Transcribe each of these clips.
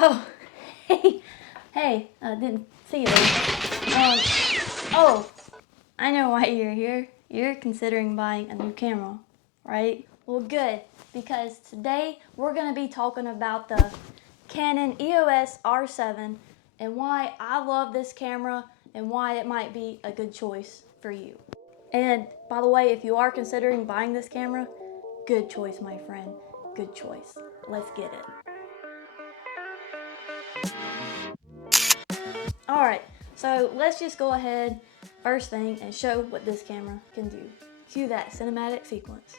Oh, hey, I didn't see you there. Oh, I know why you're here. You're considering buying a new camera, right? Well, good, because today we're going to be talking about the Canon EOS R7 and why I love this camera and why it might be a good choice for you. And by the way, if you are considering buying this camera, good choice, my friend. Good choice. Let's get it. Alright, so let's just go ahead first thing and show what this camera can do. Cue that cinematic sequence.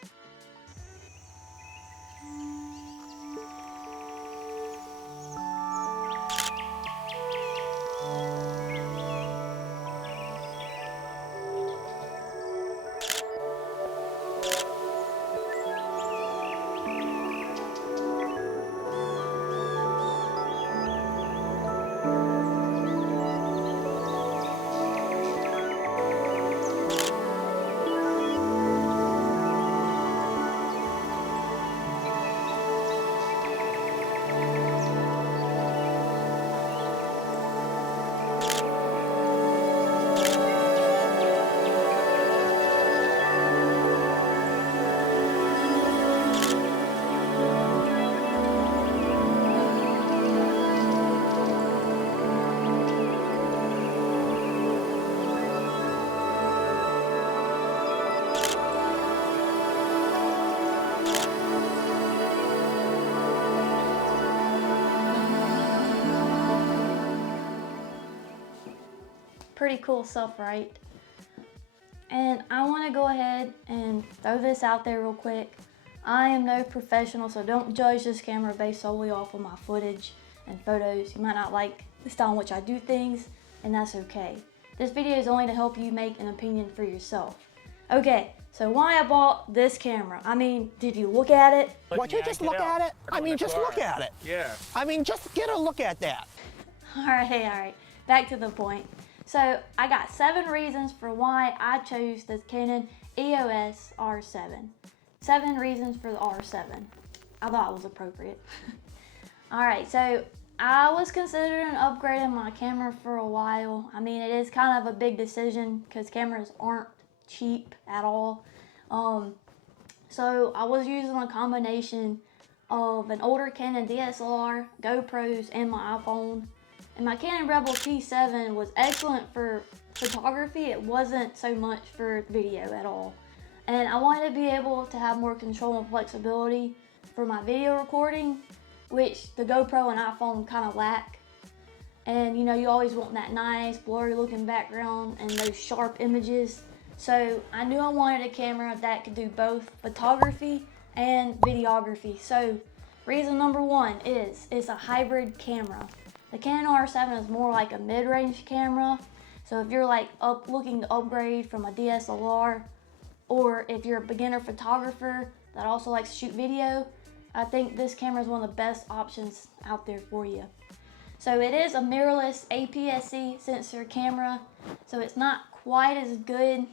Pretty cool stuff, right? And I want to go ahead and throw this out there real quick. I am no professional, so don't judge this camera based solely off of my footage and photos. You might not like the style in which I do things, and that's okay. This video is only to help you make an opinion for yourself. Okay, so why I bought this camera? I mean, did you look at it? Would you just look at it? I mean, just look at it. Yeah. I mean, just get a look at that. All right. Back to the point. So I got 7 reasons for why I chose the Canon EOS R7. 7 reasons for the R7. I thought it was appropriate. All right, so I was considering upgrading my camera for a while. I mean, it is kind of a big decision because cameras aren't cheap at all. So I was using a combination of an older Canon DSLR, GoPros, and my iPhone. And my Canon Rebel T7 was excellent for photography. It wasn't so much for video at all. And I wanted to be able to have more control and flexibility for my video recording, which the GoPro and iPhone kind of lack. And you know, you always want that nice blurry looking background and those sharp images. So I knew I wanted a camera that could do both photography and videography. So reason number 1 is it's a hybrid camera. The Canon R7 is more like a mid-range camera. So if you're like looking to upgrade from a DSLR, or if you're a beginner photographer that also likes to shoot video, I think this camera is one of the best options out there for you. So it is a mirrorless APS-C sensor camera. So it's not quite as good,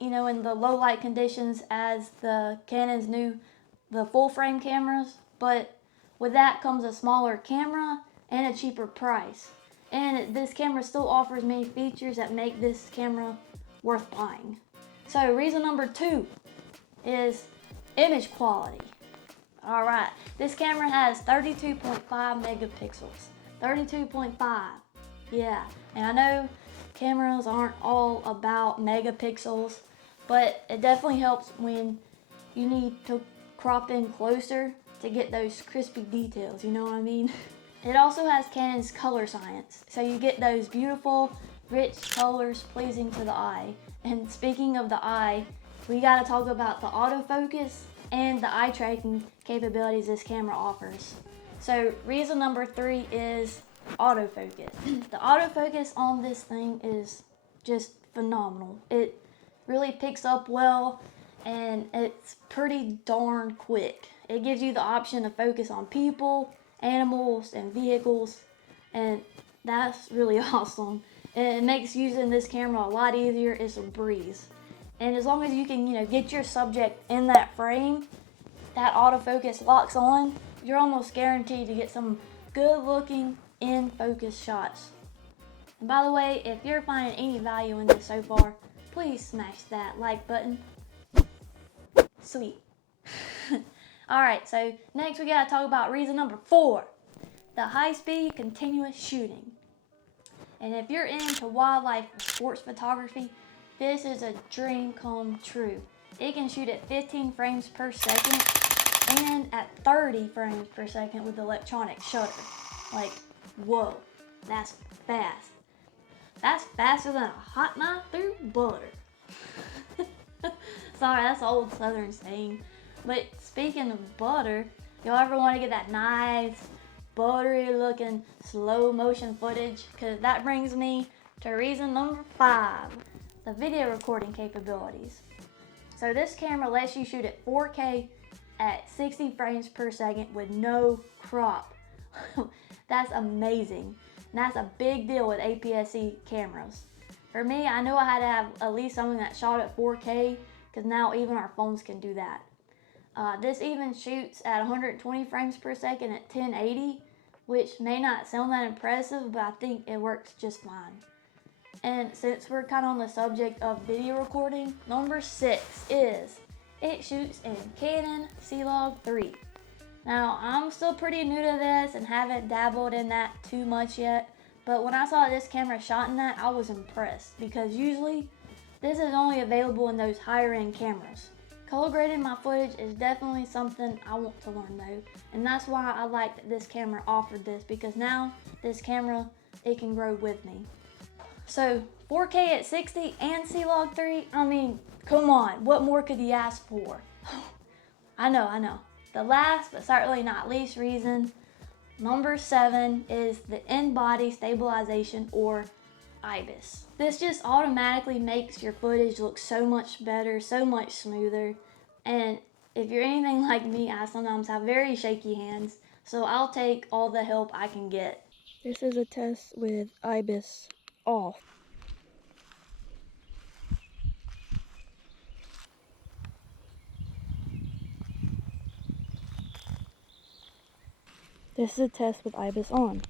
you know, in the low light conditions as the Canon's the full frame cameras. But with that comes a smaller camera and a cheaper price. And this camera still offers many features that make this camera worth buying. So reason number 2 is image quality. All right, this camera has 32.5 megapixels. 32.5, yeah. And I know cameras aren't all about megapixels, but it definitely helps when you need to crop in closer to get those crispy details, you know what I mean? It also has Canon's color science, so you get those beautiful, rich colors pleasing to the eye. And speaking of the eye, we gotta talk about the autofocus and the eye tracking capabilities this camera offers. So reason number 3 is autofocus. The autofocus on this thing is just phenomenal. It really picks up well and it's pretty darn quick. It gives you the option to focus on people, animals, and vehicles, and that's really awesome. And it makes using this camera a lot easier. It's a breeze. And as long as you can, you know, get your subject in that frame, that autofocus locks on, you're almost guaranteed to get some good looking in focus shots. And by the way, if you're finding any value in this so far, please smash that like button. Sweet. Alright, so next we gotta talk about reason number 4, the high-speed continuous shooting. And if you're into wildlife or sports photography, this is a dream come true. It can shoot at 15 frames per second and at 30 frames per second with electronic shutter. Like, whoa, that's fast. That's faster than a hot knife through butter. Sorry, that's an old southern saying. But speaking of butter, y'all ever want to get that nice, buttery looking slow motion footage? Because that brings me to reason number 5, the video recording capabilities. So this camera lets you shoot at 4K at 60 frames per second with no crop. That's amazing. And that's a big deal with APS-C cameras. For me, I knew I had to have at least something that shot at 4K, because now even our phones can do that. This even shoots at 120 frames per second at 1080, which may not sound that impressive, but I think it works just fine. And since we're kind of on the subject of video recording, number 6 is it shoots in Canon CLog 3. Now, I'm still pretty new to this and haven't dabbled in that too much yet, but when I saw this camera shot in that, I was impressed, because usually this is only available in those higher end cameras. Color grading my footage is definitely something I want to learn though, and that's why I like that this camera offered this, because now this camera, it can grow with me. So 4K at 60 and CLog 3, I mean, come on, what more could you ask for? I know. The last but certainly not least reason, number 7, is the in-body stabilization, or IBIS. This just automatically makes your footage look so much better, so much smoother. And if you're anything like me, I sometimes have very shaky hands, so I'll take all the help I can get. This is a test with IBIS off. This is a test with IBIS on.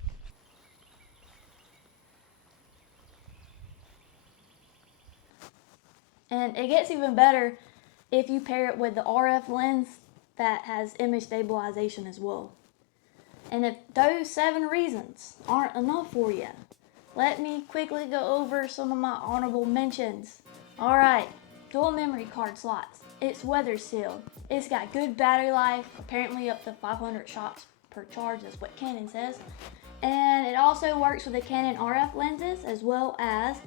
And it gets even better if you pair it with the RF lens that has image stabilization as well. And if those 7 reasons aren't enough for you, let me quickly go over some of my honorable mentions. Alright, dual memory card slots. It's weather sealed. It's got good battery life, apparently up to 500 shots per charge, that's what Canon says. And it also works with the Canon RF lenses as well as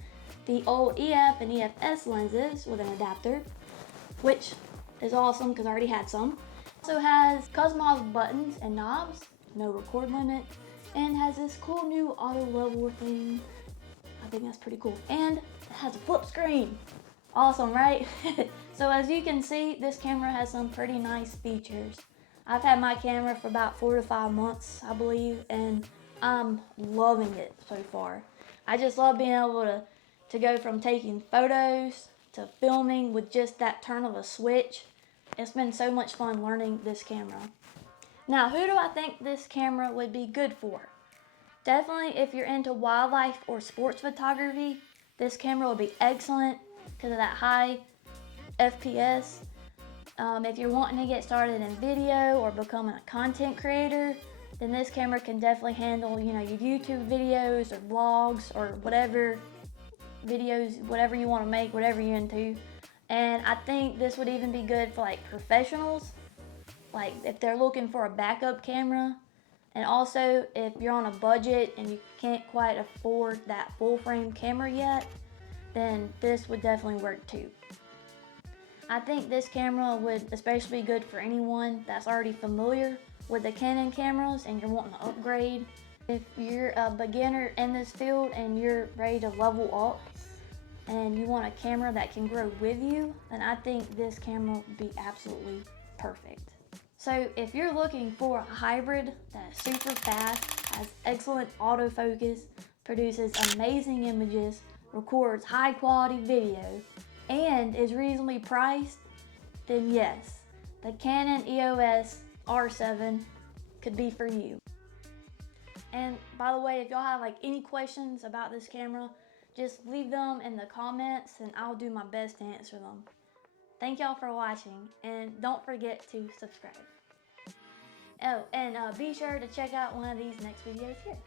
the old EF and EF-S lenses with an adapter, which is awesome because I already had some. Also has customizable buttons and knobs, no record limit, and has this cool new auto level thing. I think that's pretty cool. And it has a flip screen. Awesome, right? So as you can see, this camera has some pretty nice features. I've had my camera for about 4 to 5 months, I believe, and I'm loving it so far. I just love being able to go from taking photos to filming with just that turn of a switch. It's been so much fun learning this camera. Now, who do I think this camera would be good for? Definitely if you're into wildlife or sports photography, this camera would be excellent because of that high FPS. If you're wanting to get started in video or becoming a content creator, then this camera can definitely handle, your YouTube videos or vlogs or whatever videos, whatever you want to make, whatever you're into. And I think this would even be good for like professionals, like if they're looking for a backup camera. And also if you're on a budget and you can't quite afford that full frame camera yet, then this would definitely work too. I think this camera would especially be good for anyone that's already familiar with the Canon cameras and you're wanting to upgrade. If you're a beginner in this field and you're ready to level up and you want a camera that can grow with you, then I think this camera would be absolutely perfect. So if you're looking for a hybrid that's super fast, has excellent autofocus, produces amazing images, records high quality video, and is reasonably priced, then yes, the Canon EOS R7 could be for you. And by the way, if y'all have like any questions about this camera, just leave them in the comments and I'll do my best to answer them. Thank y'all for watching, and don't forget to subscribe. Oh, and be sure to check out one of these next videos here.